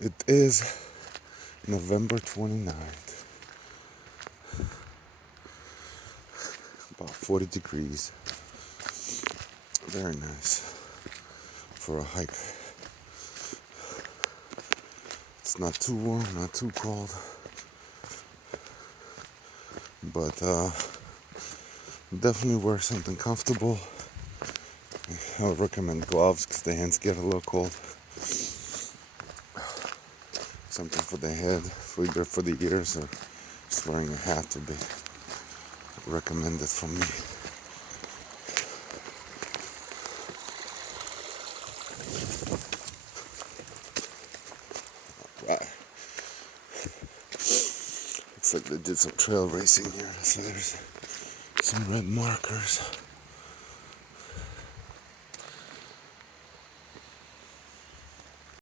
It is November 29th, about 40 degrees. Very nice for a hike. It's not too warm, not too cold, but definitely wear something comfortable. I would recommend gloves because the hands get a little cold. Something for the head, either for the ears, or just wearing a hat to be recommended from me. Right. Looks like they did some trail racing here, so there's some red markers.